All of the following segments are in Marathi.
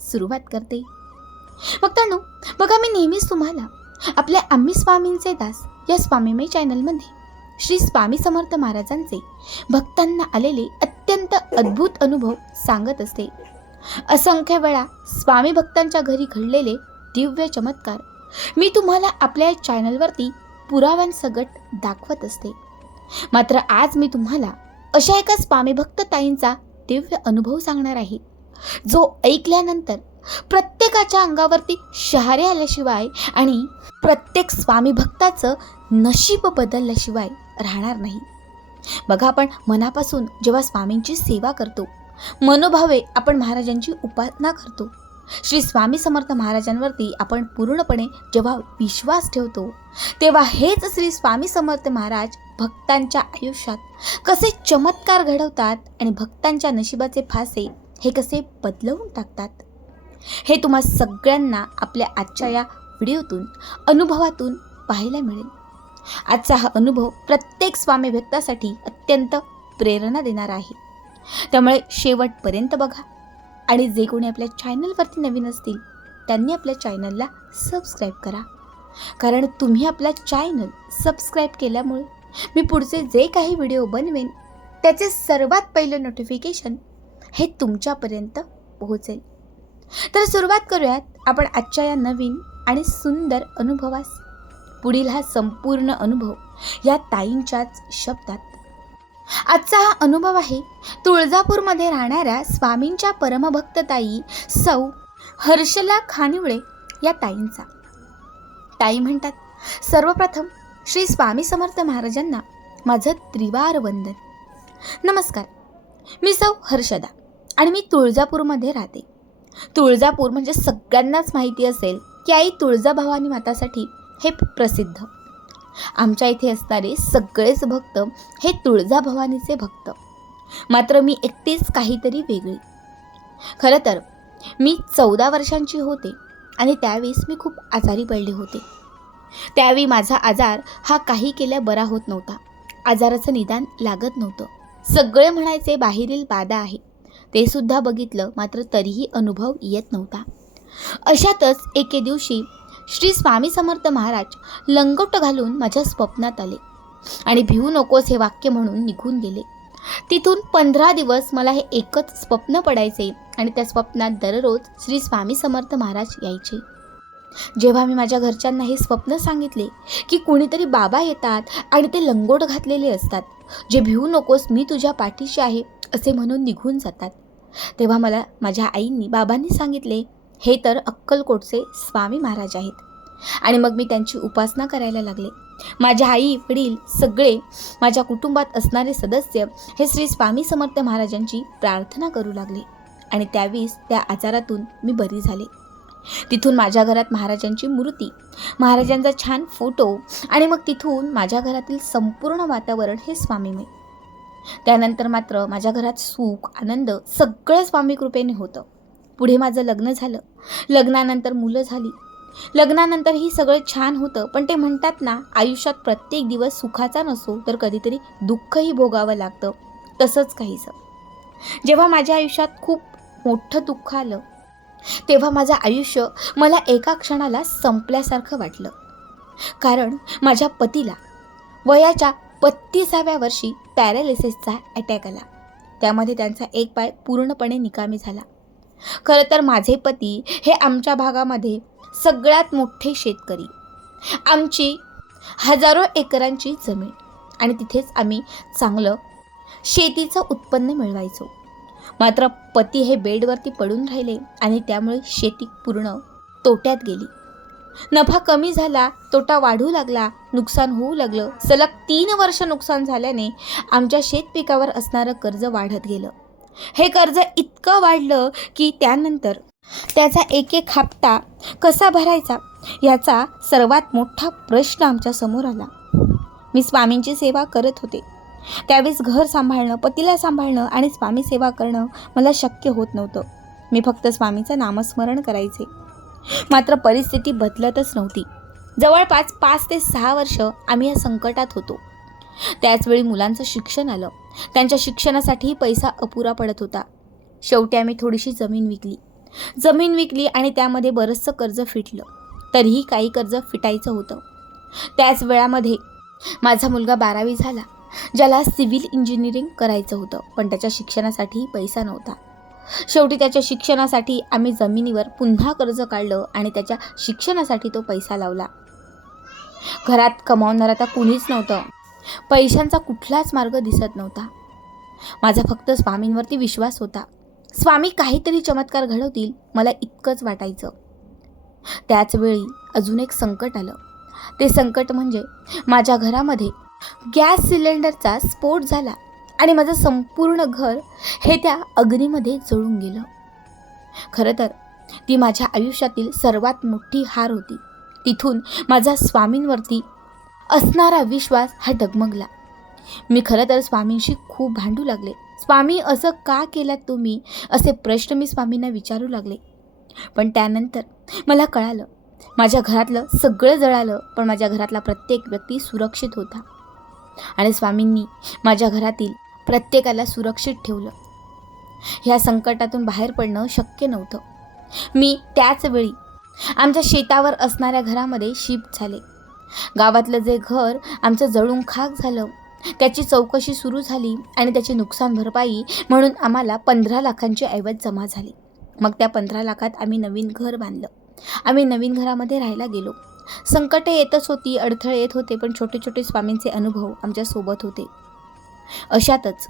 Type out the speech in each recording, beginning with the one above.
सुरुवात करते. भक्तांनो बघा मी नेहमीच तुम्हाला आपल्या आम्ही स्वामींचे दास या स्वामीमय चॅनलमध्ये श्री स्वामी समर्थ महाराजांचे भक्तांना आलेले अत्यंत अद्भुत अनुभव सांगत असते. असंख्य वेळा स्वामी भक्तांच्या घरी घडलेले दिव्य चमत्कार मी तुम्हाला आपल्या चॅनलवरती पुराव्यांसकट दाखवत असते. मात्र आज मी तुम्हाला अशा एका स्वामी भक्त ताईंचा दिव्य अनुभव सांगणार आहे. जो ऐकल्यानंतर प्रत्येकाच्या अंगावरती शहारे आल्याशिवाय आणि प्रत्येक स्वामी भक्ताचं नशीब बदलल्याशिवाय राहणार नाही. बघा आपण मनापासून जेव्हा स्वामींची सेवा करतो मनोभावे आपण महाराजांची उपासना करतो. श्री स्वामी समर्थ महाराजांवरती आपण पूर्णपणे जेव्हा विश्वास ठेवतो तेव्हा हेच श्री स्वामी समर्थ महाराज भक्तांच्या आयुष्यात कसे चमत्कार घडवतात आणि भक्तांच्या नशिबाचे फासे हे कसे बदलवून टाकतात? हे तुम्हा सगळ्यांना आपल्या आजच्या या व्हिडिओतून अनुभवातून पाहायला मिळेल. आजचा हा अनुभव प्रत्येक स्वामी भक्तासाठी अत्यंत प्रेरणा देणारा आहे. त्यामुळे शेवटपर्यंत बघा. आणि जे कोणी आपल्या चॅनलवरती नवीन असतील त्यांनी आपल्या चॅनलला सबस्क्राईब करा. कारण तुम्ही आपला चॅनल सबस्क्राईब केल्यामुळे मी पुढचे जे काही व्हिडिओ बनवेन त्याचे सर्वात पहिलं नोटिफिकेशन हे तुमच्यापर्यंत पोहोचेल. तर सुरुवात करूयात आपण आजच्या या नवीन आणि सुंदर अनुभवास. पुढील हा संपूर्ण अनुभव या ताईंच्याच शब्दात. आजचा हा अनुभव आहे तुळजापूरमध्ये राहणाऱ्या स्वामींच्या परमभक्त ताई सौ हर्षला खानिवळे या ताईंचा. ताई म्हणतात सर्वप्रथम श्री स्वामी समर्थ महाराजांना माझं त्रिवार वंदन. नमस्कार. मी सौ हर्षदा. आणि मी तुळजापूरमध्ये राहते. तुळजापूर म्हणजे सगळ्यांनाच माहिती असेल की आई तुळजाभवानी मातासाठी हे प्रसिद्ध. आमच्या इथे असणारे सगळेच भक्त हे तुळजाभवानीचे भक्त. मात्र मी एकटीच काहीतरी वेगळी. खरं तर मी चौदा वर्षांची होते आणि त्यावेळेस मी खूप आजारी पडले होते. त्यावेळी माझा आजार हा काही केल्या बरा होत नव्हता. आजाराचं निदान लागत नव्हतं. सगळे म्हणायचे बाहेरील बाधा आहे. ते सुद्धा बघितलं मात्र तरीही अनुभव येत नव्हता. अशातच एके दिवशी श्री स्वामी समर्थ महाराज लंगोट घालून माझ्या स्वप्नात आले आणि भिवू नकोस हे वाक्य म्हणून निघून गेले. तिथून पंधरा दिवस मला हे एकच स्वप्न पडायचे आणि त्या स्वप्नात दररोज श्री स्वामी समर्थ महाराज यायचे. जेव्हा मी माझ्या घरच्यांना हे स्वप्न सांगितले की कुणीतरी बाबा येतात आणि ते लंगोट घातलेले असतात जे भिवू नकोस मी तुझ्या पाठीशी आहे असे म्हणून निघून जातात. तेव्हा मला माझ्या आईंनी बाबांनी सांगितले हे तर अक्कलकोटचे स्वामी महाराज आहेत. आणि मग मी त्यांची उपासना करायला लागले. माझ्या आई वडील सगळे माझ्या कुटुंबात असणारे सदस्य हे श्री स्वामी समर्थ महाराजांची प्रार्थना करू लागले. आणि त्यावेळेस त्या आजारातून मी बरी झाले. तिथून माझ्या घरात महाराजांची मूर्ती महाराजांचा छान फोटो आणि मग तिथून माझ्या घरातील संपूर्ण वातावरण हे स्वामीमय. त्यानंतर मात्र माझ्या घरात सुख आनंद सगळं स्वामी कृपेने होतं. पुढे माझं लग्न झालं. लग्नानंतर मुलं झाली. लग्नानंतर ही सगळं छान होतं पण ते म्हणतात ना आयुष्यात प्रत्येक दिवस सुखाचा नसो तर कधीतरी दुःखही भोगावं लागतं. तसंच काहीसं. जेव्हा माझ्या आयुष्यात खूप मोठं दुःख आलं तेव्हा माझं आयुष्य मला एका क्षणाला संपल्यासारखं वाटलं. कारण माझ्या पतीला वयाच्या बत्तीसाव्या वर्षी पॅरालिसिसचा अटॅक आला. त्यामध्ये त्यांचा एक पाय पूर्णपणे निकामी झाला. खरं तर माझे पती हे आमच्या भागामध्ये सगळ्यात मोठे शेतकरी. आमची हजारो एकरांची जमीन आणि तिथेच आम्ही चांगलं शेतीचं उत्पन्न मिळवायचो. मात्र पती हे बेडवरती पडून राहिले आणि त्यामुळे शेती पूर्ण तोट्यात गेली. नफा कमी झाला तोटा वाढू लागला नुकसान होऊ लागलं. सलग तीन वर्ष नुकसान झाल्याने आमच्या शेतपिकावर असणारं कर्ज वाढत गेलं. हे कर्ज इतकं वाढलं की त्यानंतर त्याचा एक एक हप्ता कसा भरायचा याचा सर्वात मोठा प्रश्न आमच्यासमोर आला. मी स्वामींची सेवा करत होते. त्यावेळेस घर सांभाळणं पतीला सांभाळणं आणि स्वामी सेवा करणं मला शक्य होत नव्हतं. मी फक्त स्वामीचं नामस्मरण करायचे. मात्र परिस्थिती बदलतच नव्हती. जवळपास पाच ते सहा वर्ष आम्ही या संकटात होतो. त्याचवेळी मुलांचं शिक्षण आलं. त्यांच्या शिक्षणासाठीही पैसा अपुरा पडत होता. शेवटी आम्ही थोडीशी जमीन विकली. जमीन विकली आणि त्यामध्ये बरंचसं कर्ज फिटलं. तरीही काही कर्ज फिटायचं होतं. त्याच वेळामध्ये माझा मुलगा बारावी झाला ज्याला सिव्हिल इंजिनिअरिंग करायचं होतं पण त्याच्या शिक्षणासाठीही पैसा नव्हता. शेवटी त्याच्या शिक्षणासाठी आम्ही जमिनीवर पुन्हा कर्ज काढलं आणि त्याच्या शिक्षणासाठी तो पैसा लावला. घरात कमावणार आता कुणीच नव्हतं. पैशांचा कुठलाच मार्ग दिसत नव्हता. माझा फक्त स्वामींवरती विश्वास होता. स्वामी काहीतरी चमत्कार घडवतील मला इतकंच वाटायचं. त्याचवेळी अजून एक संकट आलं. ते संकट म्हणजे माझ्या घरामध्ये गॅस सिलेंडरचा स्फोट झाला. आणि माझं संपूर्ण घर हे त्या अग्नीमध्ये जळून गेलं. खरं तर ती माझ्या आयुष्यातील सर्वात मोठी हार होती. तिथून माझा स्वामींवरती असणारा विश्वास हा डगमगला. मी खरं तर स्वामींशी खूप भांडू लागले. स्वामी असं का केलं तुम्ही? असे प्रश्न मी स्वामींना विचारू लागले. पण त्यानंतर मला कळालं माझ्या घरातलं सगळं जळालं पण माझ्या घरातला प्रत्येक व्यक्ती सुरक्षित होता. आणि स्वामींनी माझ्या घरातील प्रत्येकाला सुरक्षित ठेवलं. ह्या संकटातून बाहेर पडणं शक्य नव्हतं. मी त्याच वेळी आमच्या शेतावर असणाऱ्या घरामध्ये शिफ्ट झाले. गावातलं जे घर आमचं जळून खाक झालं त्याची चौकशी सुरू झाली आणि त्याची नुकसान भरपाई म्हणून आम्हाला पंधरा लाखांची ऐवज जमा झाली. मग त्या पंधरा लाखात आम्ही नवीन घर बांधलं. आम्ही नवीन घरामध्ये राहायला गेलो. संकटे येतच होती अडथळे येत होते पण छोटे छोटे स्वामींचे अनुभव आमच्यासोबत होते. अशातच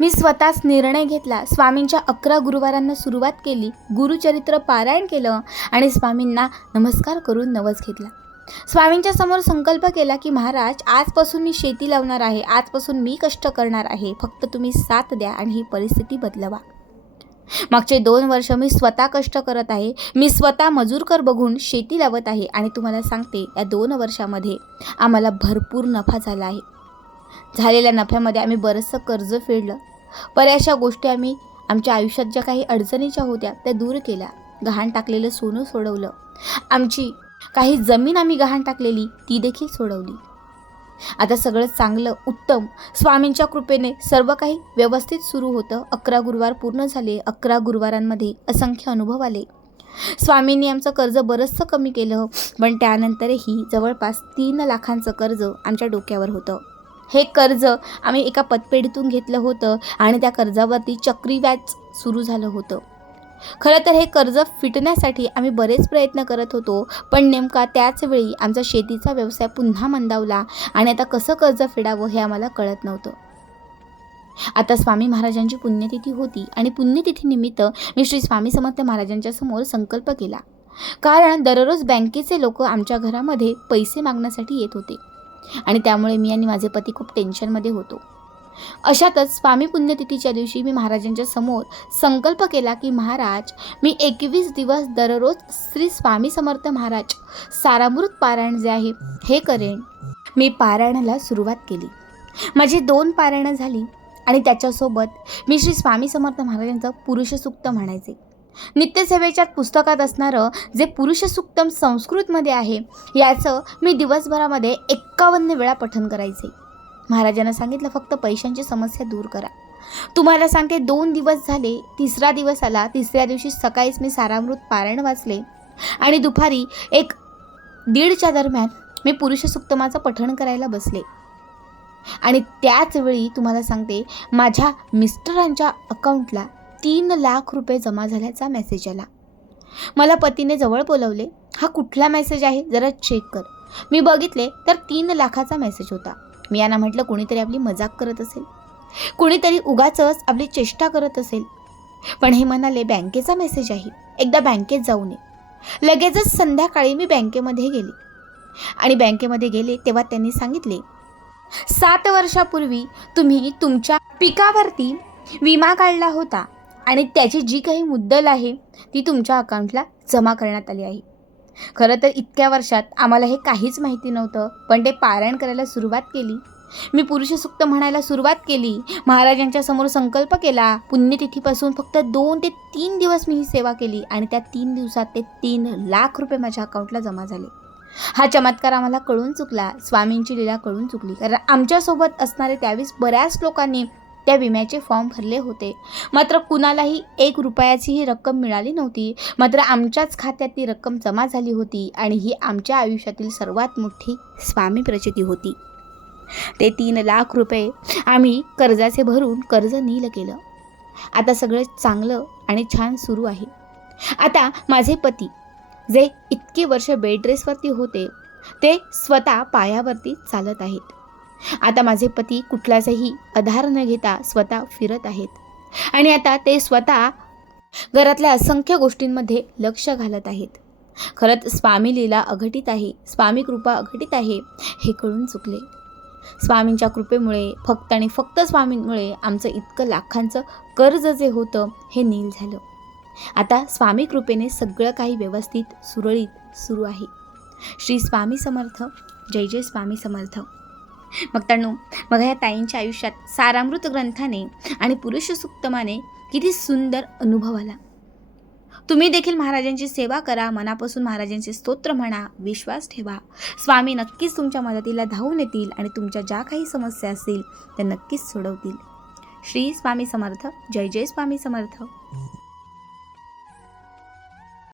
मी स्वतःच निर्णय घेतला. स्वामींच्या अकरा गुरुवारांना सुरुवात केली. गुरुचरित्र पारायण केलं आणि स्वामींना नमस्कार करून नवस घेतला. स्वामींच्या समोर संकल्प केला की महाराज आजपासून मी शेती लावणार आहे. आजपासून मी कष्ट करणार आहे. फक्त तुम्ही साथ द्या आणि ही परिस्थिती बदलवा. मागचे दोन वर्ष मी स्वतः कष्ट करत आहे. मी स्वतः मजूरकर बघून शेती लावत आहे आणि तुम्हाला सांगते या दोन वर्षामध्ये आम्हाला भरपूर नफा झाला आहे. झालेल्या नफ्यामध्ये आम्ही बरंचसं कर्ज फेडलं. बऱ्याचशा गोष्टी आम्ही आमच्या आयुष्यात ज्या काही अडचणीच्या होत्या त्या दूर केल्या. गहाण टाकलेलं सोनं सोडवलं. आमची काही जमीन आम्ही गहाण टाकलेली ती देखील सोडवली. आता सगळं चांगलं उत्तम स्वामींच्या कृपेने सर्व काही व्यवस्थित सुरू होतं. अकरा गुरुवार पूर्ण झाले. अकरा गुरुवारांमध्ये असंख्य अनुभव आले. स्वामींनी आमचं कर्ज बरंचसं कमी केलं पण त्यानंतरही जवळपास तीन लाखांचं कर्ज आमच्या डोक्यावर होतं. हे कर्ज आम्ही एका पतपेढीतून घेतलं होतं आणि त्या कर्जावरती चक्रीव्याज सुरू झालं होतं. खरं तर हे कर्ज फिटण्यासाठी आम्ही बरेच प्रयत्न करत होतो पण नेमका त्याच वेळी आमचा शेतीचा व्यवसाय पुन्हा मंदावला आणि आता कसं कर्ज फेडावं हे आम्हाला कळत नव्हतं. आता स्वामी महाराजांची पुण्यतिथी होती आणि पुण्यतिथीनिमित्त मी श्री स्वामी समर्थ महाराजांच्या समोर संकल्प केला. कारण दररोज बँकेचे लोक आमच्या घरामध्ये पैसे मागण्यासाठी येत होते. आणि त्यामुळे मी आणि माझे पती खूप टेन्शनमध्ये होतो. अशातच स्वामी पुण्यतिथीच्या दिवशी मी महाराजांच्या समोर संकल्प केला की महाराज मी एकवीस दिवस दररोज श्री स्वामी समर्थ महाराज सारामृत पारायण जे आहे हे करेन. मी पारायणाला सुरुवात केली. माझी दोन पारायणं झाली आणि त्याच्यासोबत मी श्री स्वामी समर्थ महाराजांचं पुरुषसूक्त म्हणायचे. नित्यसेवेच्या पुस्तकात असणारं जे पुरुषसूक्तम संस्कृतमध्ये आहे याचं मी दिवसभरामध्ये एक्कावन्न वेळा पठन करायचे. महाराजांना सांगितलं फक्त पैशांची समस्या दूर करा. तुम्हाला सांगते दोन दिवस झाले तिसरा दिवस आला. तिसऱ्या दिवशी सकाळीच मी सारामृत पारायण वाचले आणि दुपारी एक दीडच्या दरम्यान मी पुरुषसुक्तमाचं पठण करायला बसले. आणि त्याच वेळी तुम्हाला सांगते माझ्या मिस्टरांच्या अकाउंटला तीन लाख रुपये जमा झाल्याचा मेसेज आला. मला पतीने जवळ बोलवले हा कुठला मेसेज आहे? जरा चेक कर. मी बघितले तर तीन लाखाचा मेसेज होता. मी यांना म्हटलं कोणीतरी आपली मजाक करत असेल. कोणीतरी उगाचच आपली चेष्टा करत असेल. पण हे म्हणाले बँकेचा मेसेज आहे. एकदा बँकेत जाऊ नये. लगेचच संध्याकाळी मी बँकेमध्ये गेले. आणि बँकेमध्ये गेले तेव्हा त्यांनी सांगितले सात वर्षापूर्वी तुम्ही तुमच्या पिकावरती विमा काढला होता. आणि त्याची जी काही मुद्दल आहे ती तुमच्या अकाउंटला जमा करण्यात आली आहे. खरं तर इतक्या वर्षात आम्हाला हे काहीच माहिती नव्हतं पण ते पारायण करायला सुरुवात केली. मी पुरुषसुक्त म्हणायला सुरुवात केली. महाराजांच्या समोर संकल्प केला. पुण्यतिथीपासून फक्त दोन ते तीन दिवस मी ही सेवा केली आणि त्या तीन दिवसात ते तीन लाख रुपये माझ्या अकाउंटला जमा झाले. हा चमत्कार आम्हाला कळून चुकला. स्वामींची लीला कळून चुकली. कारण आमच्यासोबत असणारे त्यावेळेस बऱ्याच लोकांनी त्या विम्याचे फॉर्म भरले होते. मात्र कुणालाही एक रुपयाचीही रक्कम मिळाली नव्हती. मात्र आमच्याच खात्यात ती रक्कम जमा झाली होती आणि ही आमच्या आयुष्यातील सर्वात मोठी स्वामी प्रचिती होती. ते तीन लाख रुपये आम्ही कर्जाचे भरून कर्ज नील केलं. आता सगळं चांगलं आणि छान सुरू आहे. आता माझे पती जे इतके वर्ष बेड रेसवरती होते ते स्वतः पायावरती चालत आहेत. आता माझे पती कुठलाचही आधार न घेता स्वतः फिरत आहेत. आणि आता ते स्वतः घरातल्या असंख्य गोष्टींमध्ये लक्ष घालत आहेत. खरंच स्वामी लीला अघटित आहे स्वामी कृपा अघटित आहे हे कळून चुकले. स्वामींच्या कृपेमुळे फक्त आणि फक्त स्वामींमुळे आमचं इतकं लाखांचं कर्ज जे होतं हे नील झालं. आता स्वामी कृपेने सगळं काही व्यवस्थित सुरळीत सुरू आहे. श्री स्वामी समर्थ जय जय स्वामी समर्थ. मग तणू मग या ताईंच्या आयुष्यात सारामृत ग्रंथाने आणि पुरुष सुक्तमाने किती सुंदर अनुभव आला. तुम्ही देखील महाराजांची सेवा करा मनापासून महाराजांचे स्तोत्र म्हणा विश्वास ठेवा. स्वामी नक्कीच तुमच्या मदतीला धावून येतील आणि तुमच्या ज्या काही समस्या असतील त्या नक्कीच सोडवतील. श्री स्वामी समर्थ जय जय स्वामी समर्थ.